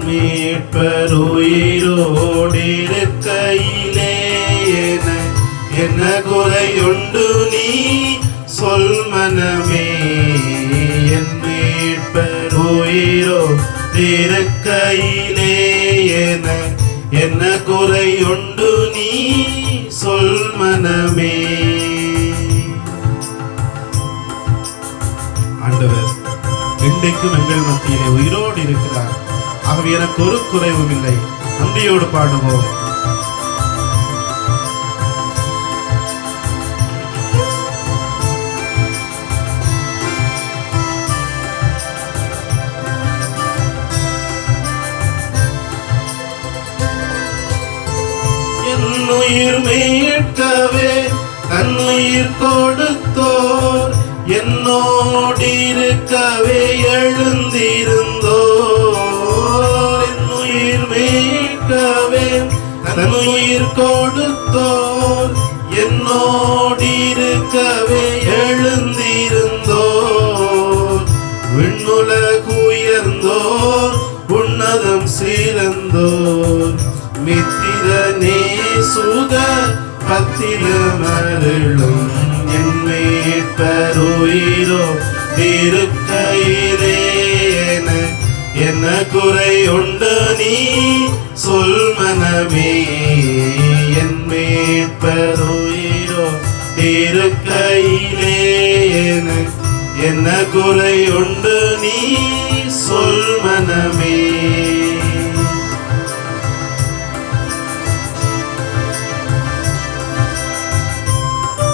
மீட்பர் உயிரோடிருக்கையிலே என்ன குறையுண்டு நீ சொல் மனமே? என் மீட்பர் உயிரோடிருக்கையிலே என்ன குறையுண்டு நீ சொல் மனமே? ஆண்டவர் இன்றைக்கும் எங்கள் மத்தியிலே உயிரோடு இருக்கிறார். ஆகவே எனக்கு ஒரு குறைவும் இல்லை. நன்றியோடு பாடுவோம். என் உயிர் மீட்கவே தன்னுயிர் கொடுத்தோர், என்னோடு இருக்கவே எழுந்திருந்தோர். தன்னுயிர் கொடுத்தோர், என்னோடு இருக்கவே எழுந்திருந்தோர். விண்ணுலகுயர்ந்தோர், உன்னதம் சிறந்தோர், மித்திரனே சுத பத்திரமருளும் என் மீட்பர் உயிரோ இருக்கையிலே என்ன குறை உண்டு நீ சொல் மனமே? என் மீட்பர் உயிரோ இருக்கையிலே என்ன குறை உண்டு நீ சொல் மனமே.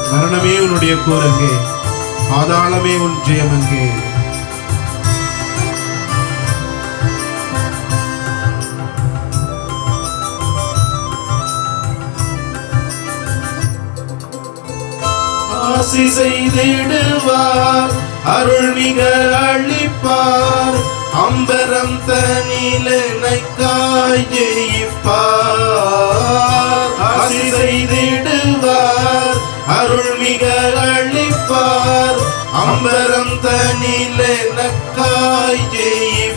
மரணமே உன்னுடைய கூரங்கே, பாதாளமே உன் ஜெயமங்கே. ஆசி செய்திடுவார், அருள் மிக அளிப்பார், அம்பரம் தனிலனை காய்ப்பார். ஆசி செய்திடுவார், அருள் மிக அளிப்பார், அம்பரம் தனிலன காய்ப்பார்.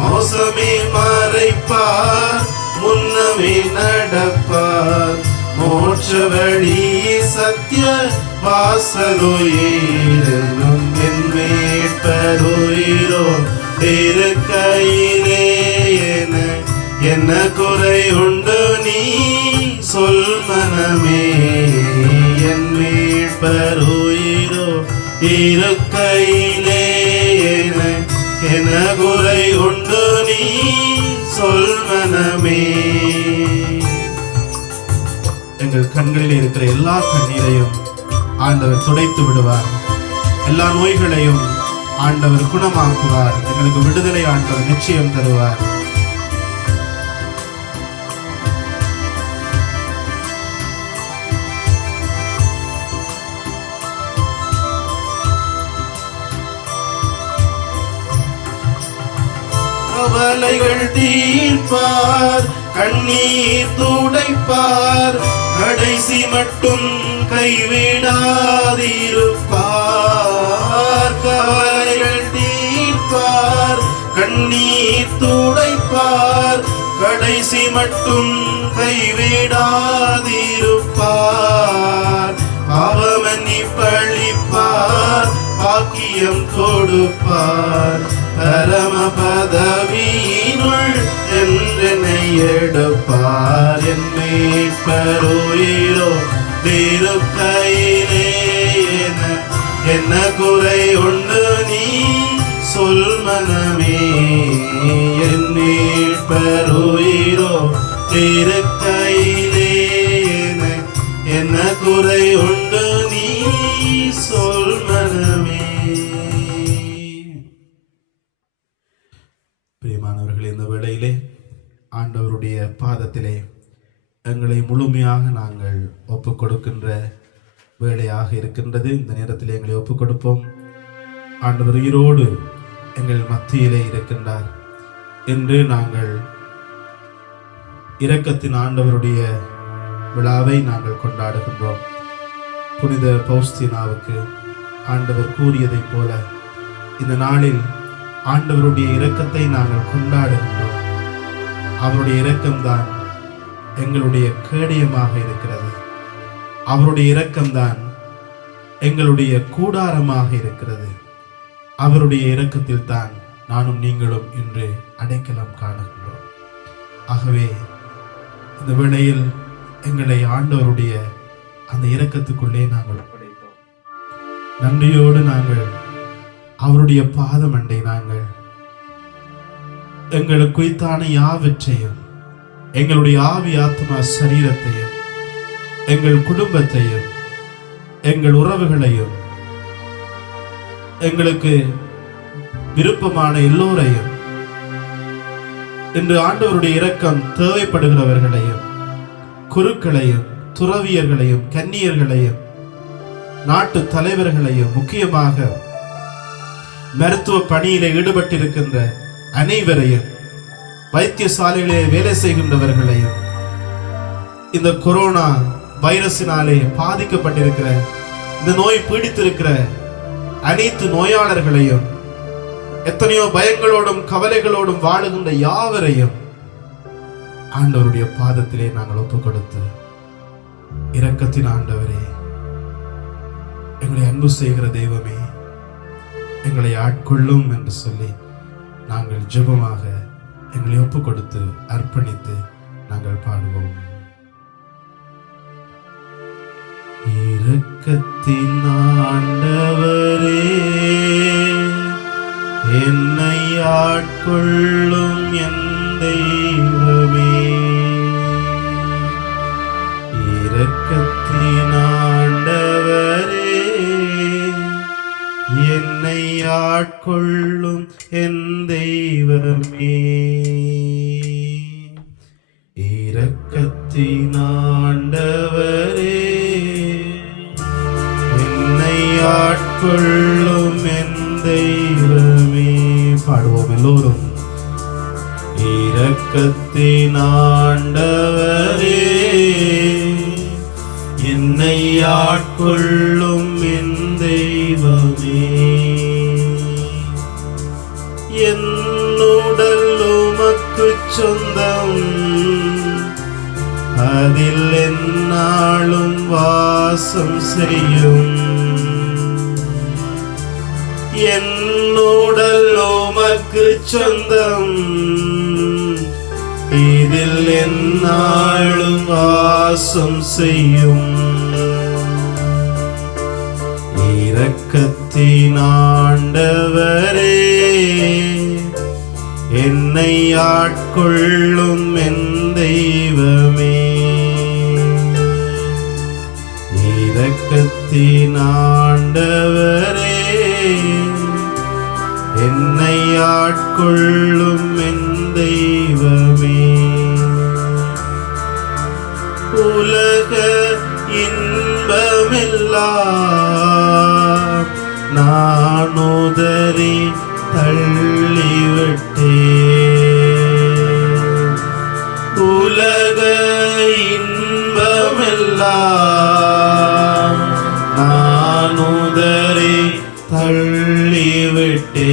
மோசமே மறைப்பார், முன்னமே நடப்பார், மோட்ச வழி சத்திய வாசலுயிரும் என் மீட்பருயிரோ இருக்கையிலே என்ன குறை உண்டு நீ சொல் மனமே. என் மீட்பருயிரோ இருக்கையிலே என்ன குறை உண்டு நீ சொல் மனமே. எங்கள் கண்களில் இருக்கிற எல்லா கண்ணீரையும் ஆண்டவர் துடைத்து விடுவார். எல்லா நோய்களையும் ஆண்டவர் குணமாக்குவார். எங்களுக்கு விடுதலை ஆண்டவர் நிச்சயம் தருவார். கவலைகள் தீர்ப்பார், கண்ணீர் துடைப்பார், கடைசி மட்டும் கைவிடாதிருப்பார். கவலைகள் தீர்ப்பார், கண்ணீர் துடைப்பார், கடைசி மட்டும் கைவிடாதிருப்பார். பாவமன்னி பழிப்பார், பாக்கியம் கொடுப்பார், பரம பதவியினுள் என்றனை எடுப்பார். என் மீட்பருயிரோ இருக்கையிலே என்ன குறை உண்டு நீ சொல் மனமே. என் மீட்பருயிரோ இருக்கையிலே என்ன குறை உண்டு நீ சொல் மனமே. பிரியமானவர்களே, இந்த வேளையிலே ஆண்டவருடைய பாதத்திலே எங்களை முழுமையாக நாங்கள் ஒப்புக் கொடுக்கின்ற வேளையாக இருக்கின்றது. இந்த நேரத்தில் எங்களை ஒப்புக் கொடுப்போம். ஆண்டவர் உயிரோடு எங்கள் மத்தியிலே இருக்கின்றார் என்று நாங்கள் இரக்கத்தின் ஆண்டவருடைய விழாவை நாங்கள் கொண்டாடுகின்றோம். புனித பௌஸ்தீனாவுக்கு ஆண்டவர் கூறியதைப் போல இந்த நாளில் ஆண்டவருடைய இரக்கத்தை நாங்கள் கொண்டாடுகின்றோம். அவருடைய இரக்கம்தான் எங்களுடைய கேடயமாக இருக்கிறது. அவருடைய இரக்கம்தான் எங்களுடைய கூடாரமாக இருக்கிறது. அவருடைய இரக்கத்தில் தான் நானும் நீங்களும் இன்று அடைக்கலம் காணுகின்றோம். ஆகவே இந்த வேளையில் எங்களை ஆண்டவருடைய அந்த இரக்கத்துக்குள்ளே நாங்கள் ஒப்படைப்போம். நன்றியோடு நாங்கள் அவருடைய பாதம் அண்டை நாங்கள் எங்களுக்கு குறித்தான யாவற்றையும், எங்களுடைய ஆவி ஆத்மா சரீரத்தையும், எங்கள் குடும்பத்தையும், எங்கள் உறவுகளையும், எங்களுக்கு விருப்பமான எல்லோரையும், இன்று ஆண்டவருடைய இரக்கம் தேவைப்படுகிறவர்களையும், குருக்களையும், துறவியர்களையும், கன்னியர்களையும், நாட்டு தலைவர்களையும், முக்கியமாக மருத்துவ பணியிலே ஈடுபட்டிருக்கின்ற அனைவரையும், வைத்தியசாலையிலே வேலை செய்கின்றவர்களையும், இந்த கொரோனா வைரஸினாலே பாதிக்கப்பட்டிருக்கிற, இந்த நோய் பீடித்திருக்கிற அனைத்து நோயாளர்களையும், எத்தனையோ பயங்களோடும் கவலைகளோடும் வாழுகின்ற யாவரையும் ஆண்டவருடைய பாதத்திலே நாங்கள் ஒப்புக் கொடுத்து, இரக்கத்தின் ஆண்டவரே, எங்களை அன்பு செய்கிற தெய்வமே, எங்களை ஆட்கொள்ளும் என்று சொல்லி நாங்கள் ஜெபமாக எங்களை ஒப்புக் கொடுத்து அர்ப்பணித்து நாங்கள் பாடுவோம். இரக்கத்தின் ஆண்டவரே, என்னை ஆட்கொள்ளும் என் தெய்வமே. இரக்கத்தின் ஆண்டவரே, என்னை ஆட்கொள்ளும் என் தெய்வமே. இரக்கத்தின் ஆண்டவரே, என்னை ஆட்கொள்ளும் என் தெய்வமே. பாடுவோம் எல்லோரும். இரக்கத்தின் ஆண்டவரே, என்னை ஆட்கொள்ளும் என் தெய்வமே. என் உடல் உமக்கு சொந்தம், அதில் எந்நாளும் வாசம் செய்யும். என் உடல் உமக்கு சொந்தம், இதில் எந்நாளும் வாசம் செய்யும். இரக்கத்தின் ஆண்டவரே, என்னை ஆட்கொள்ளும் என் தெய்வமே. இரக்கத்தின் ஆண்டவரே, என்னை ஆட்கொள்ளும் என் தெய்வமே. உலக இன்பமெல்லாம் நான் உதறி தள்ளிவிட்டேன். உலக இன்பமெல்லாம் நான் உதறி தள்ளிவிட்டேன்.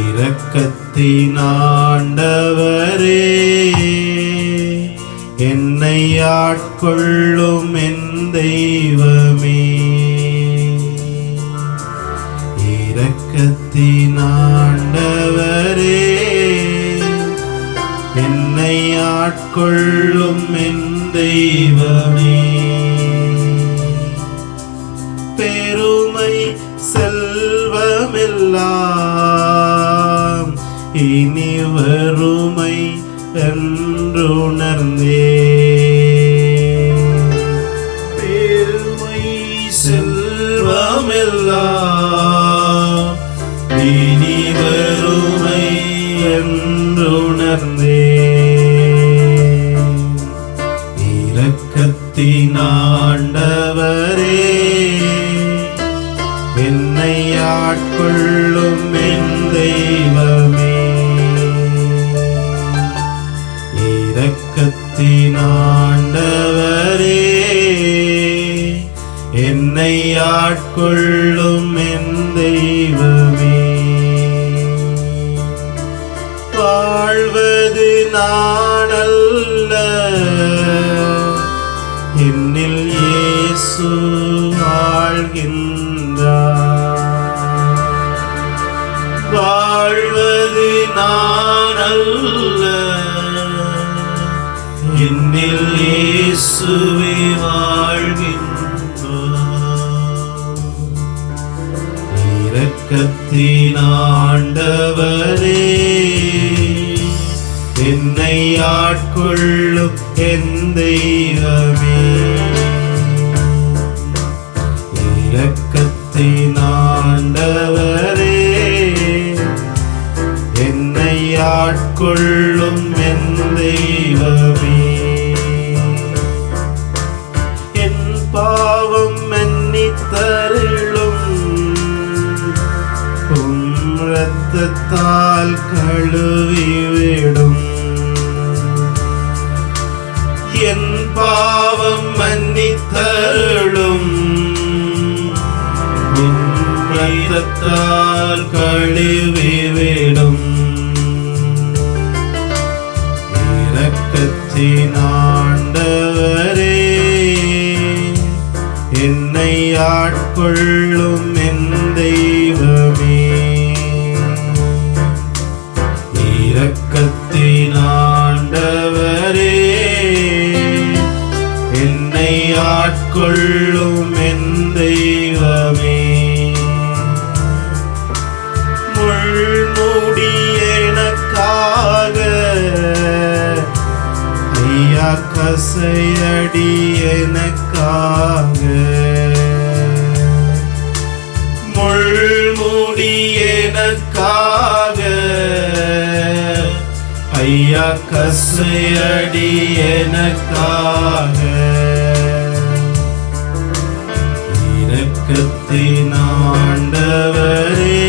இரக்கத்தின் ஆண்டவரே, என்னை ஆட்கொள்ளும் என் தெய்வமே. இரக்கத்தின் ஆண்டவரே, என்னை ஆட்கொள்ளும் என் தெய்வமே. பெருமை செல்வமெல்லாம் இனி வறுமை என்றுணர்ந்தே. பெருமை செல்வமெல்லாம் இனி வறுமை என்றுணர்ந்தே. இரக்கத்தின் ஆண்டவரே, என்னை ஆட்கொள்ளும் என் தெய்வமே. இரக்கத்தின் ஆண்டவரே, என்னை ஆட்கொள்ளும் என் தெய்வமே. வாழ்வது நானல்ல, என்னில் இயேசு வாழ்கின்றார். வாழ்வது நானல்ல, என்னில் இயேசுவே வாழ்கின்றார். இரக்கத்தின் ஆண்டவரே, என்னை ஆட்கொள்ளும் என் தெய்வமே. இரக்கத்தின் ஆண்டவரே, என்னை ஆட்கொள்ளும் என் தெய்வமே. என் பாவம் மன்னித்தருளும், உம் இரத்தத்தால் கழுவிவிடும். என் பாவம் மன்னித்தருளும், உம் இரத்தத்தால் கழுவிவிடும். இரக்கத்தின் ஆண்டவரே, என்னை ஆட்கொள்ளும் என் தெய்வமே. இரக்கத்தின் ஆண்டவரே, என்னை ஆட்கொள்ளும் என் தெய்வமே. முள்முடி எனக்காக ஐயா கசையடி எனக்காக. முள்முடி எனக்காக ஐயா கசையடி எனக்காக. இரக்கத்தின் ஆண்டவரே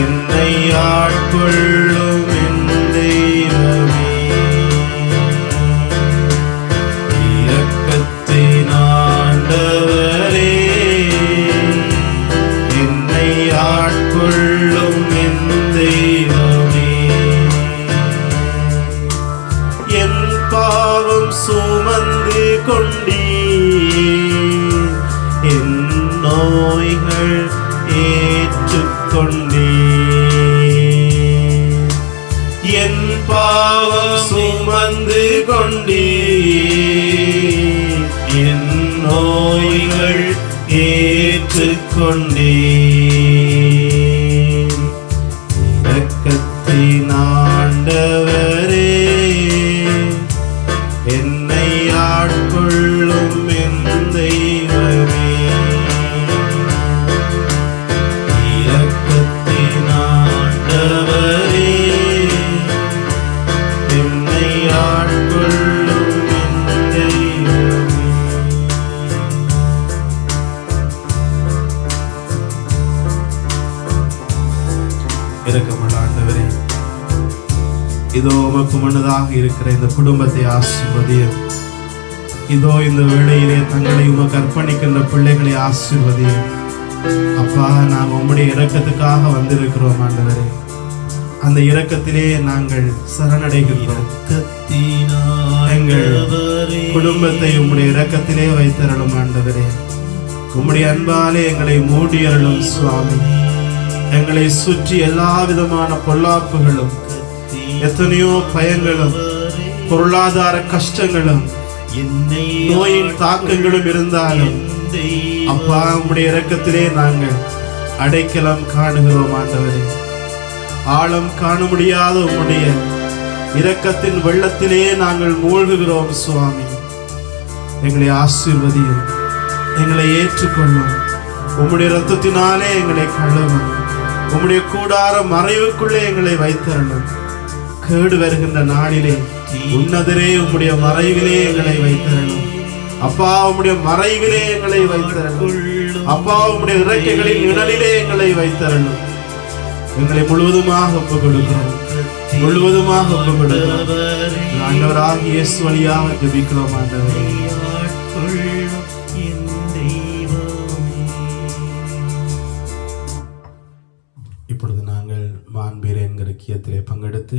என்னை ஆட்கொள்ளும் என் தெய்வமே. இரக்கத்தின் ஆண்டவரே என்னை ஆட்கொள்ளும் என் தெய்வமே. என் பாவம் சுமந்து கொண்டீர், என் நோய்கள் ஏற்றுக்கொண்டீர். என் பாவம் சுமந்து கொண்டீர், என் நோய்கள் ஏற்றுக்கொண்டீர். இரக்கத்தின் ஆண்டவரே என்னை ஆட்கொள்ளும் என் தெய்வமே. இரக்கத்தின் ஆண்டவரே என்னை ஆட்கொள்ளும் என் தெய்வமே. இரக்கமுள்ள ஆண்டவரே, இதோ உமக்கு முன்னதாக இருக்கிற இந்த குடும்பத்தை ஆசீர்வதியும். இதோ இந்த வேளையிலே தங்களை உமக்கு அர்ப்பணிக்கின்ற பிள்ளைகளை ஆசீர்வதியும். அப்பா, நாங்கள் உம்முடைய இரக்கத்துக்காக வந்திருக்கிறோம் ஆண்டவரே. அந்த இரக்கத்திலே நாங்கள் சரணடைகின்றோம். எங்கள் குடும்பத்தை உம்முடைய இரக்கத்திலே வைத்தருளும் ஆண்டவரே. உம்முடைய அன்பாலே எங்களை மூடியருளும் சுவாமி. எங்களை சுற்றி எல்லா விதமான பொல்லாப்புகளும், எத்தனையோ பயங்களும், பொருளாதார கஷ்டங்களும், நோயின் தாக்கங்களும் இருந்தாலும் அப்பா, உம்முடைய இரக்கத்திலே நாங்கள் அடைக்கலம் காணுகிறோம் ஆண்டவரே. ஆழம் காண முடியாத உம்முடைய இரக்கத்தின் வெள்ளத்திலே நாங்கள் மூழ்குகிறோம் சுவாமி. எங்களை ஆசீர்வதியும், எங்களை ஏற்றுக்கொள்ளும். உம்முடைய இரத்தத்தினாலே எங்களை கழுவும். உம்முடைய கூடார மறைவுக்குள்ளே எங்களை வைத்தருளும். கேடு வருகின்ற நாளிலே உன்னதரே உம்முடைய மறைவிலே எங்களை வைத்தருளும். அப்பா, உம்முடைய மறைவிலே எங்களை வைத்தருளும். அப்பா, உம்முடைய இறக்கைகளின் நிழலிலே எங்களை வைத்தருளும். எங்களை முழுவதுமாக ஒப்புக் கொடுக்கிறோம், முழுவதுமாக ஒப்புக் கொடுக்கிறோம். ஆண்டவராகிய இயேசு வழியாக ஜெபிக்கிறோம் ஆண்டவரே. இப்பொழுது நாங்கள் மாண்பீர் என்கிற கியத்திலே பங்கெடுத்து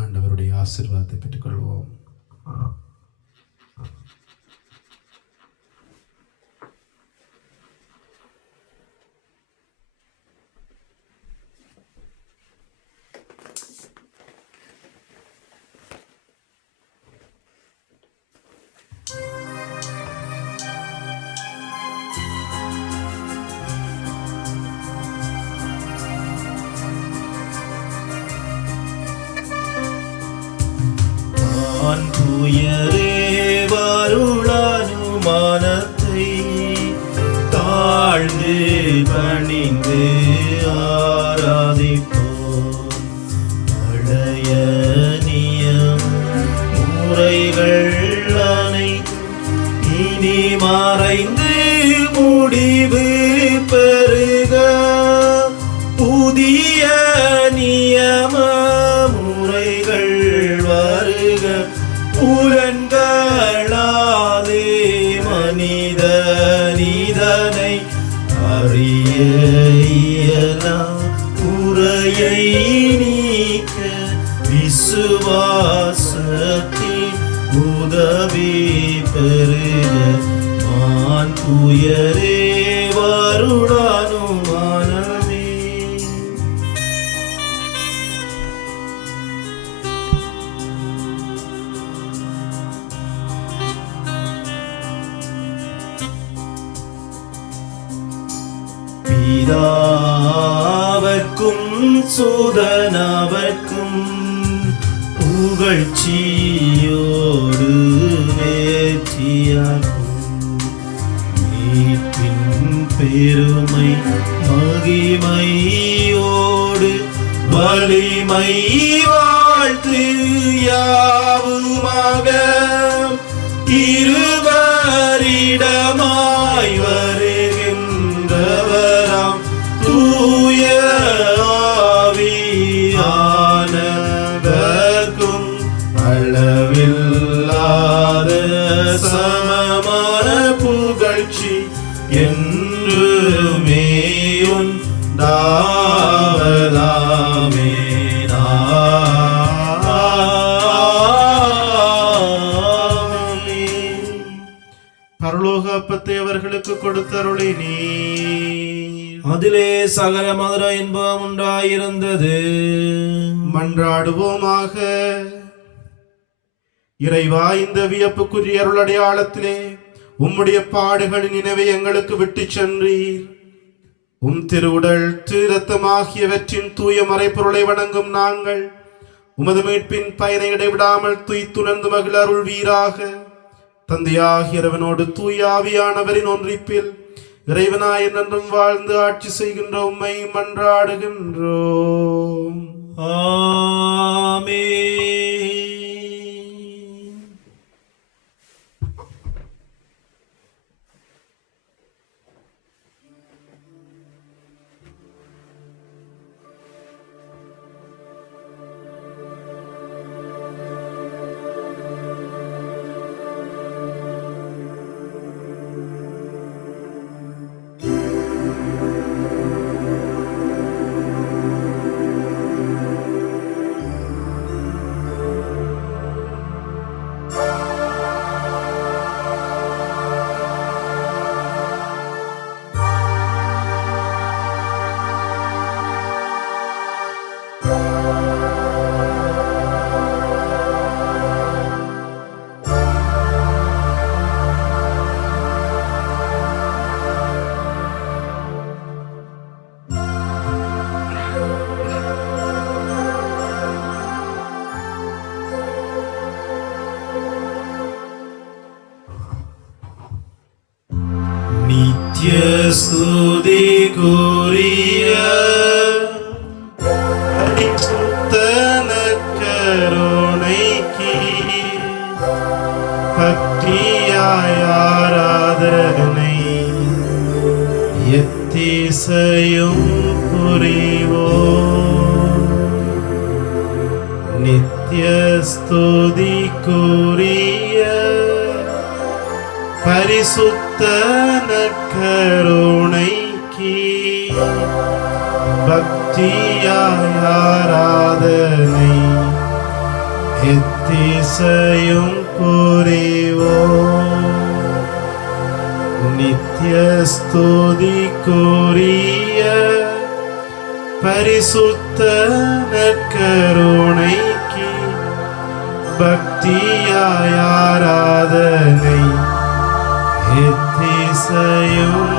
ஆண்டவருடைய ஆசீர்வாதத்தை பெற்றுக்கொள்வோம். தூயரே வருளானுமானத்தை தாழ்ந்து பணிந்து ஆராதிப்போம். பழைய நியம முறைகள் அனைத்தும் இனி மறைந்து முடிவு பெறுக. புதிய நியம முறைகள் வருக. புலன்களாலே மனிதனை அறிய இயலா குறையை நீக்க விசுவாசத்தின் உதவி பெறுக. மான் துயரே வருளானுமானமே. பிதாவர்க்கும் சுதனவர்க்கும் புகழ்ச்சியோடு வேற்றியாக்கும் மீட்பின் பெருமை மகிமையோடு வலிமை வாழ்த்து யாவுமாக இருவரிடமாய் வருகின்றவராம் தூய ஆவியானவர்க்கும் அளவில்லாத சமமான புகழ்ச்சி என்றுமே உண்டாவதாமே. பரலோக அப்பத்தை அவர்களுக்கு கொடுத்தருளை நீ அதிலே சகல மதுர இன்பம் உண்டாயிருந்தது. மன்றாடுவோமாக. இறைவா, இந்த வியப்புக்குரிய அருளடையாளத்திலே உம்முடைய பாடுகளின் நினைவை எங்களுக்கு விட்டு சென்றீர். உம் திருவுடல் திருரத்தமாகியவற்றின் தூய மறைப்பொருளை வணங்கும் நாங்கள் உமது மீட்பின் பயனை இடைவிடாமல் துய்த்துணர்ந்து மகிழ அருள்வீராக. தந்தையாகிய இறைவனோடு தூய ஆவியானவரின் ஒன்றிப்பில் இறைவனாய் என்றும் வாழ்ந்து ஆட்சி செய்கின்ற உம்மை மன்றாடுகின்றோம். ஆமென். நித்ய ஸ்துதிக்குரிய பரிசுத்தன கருணைக்கு பக்தியாய் ஆராதனை எத்திசையும் புரிவோம். நித்ய ஸ்துதிக்குரிய பரிசுத்தன கருணைக்கு பக்தியாய் ஆராதனை எத்திசையும் புரிவோம். நித்ய ஸ்துதிக்குரிய பரிசுத்தன கருணைக்கு பக்தியாய் ஆராதனை எத்திசையும்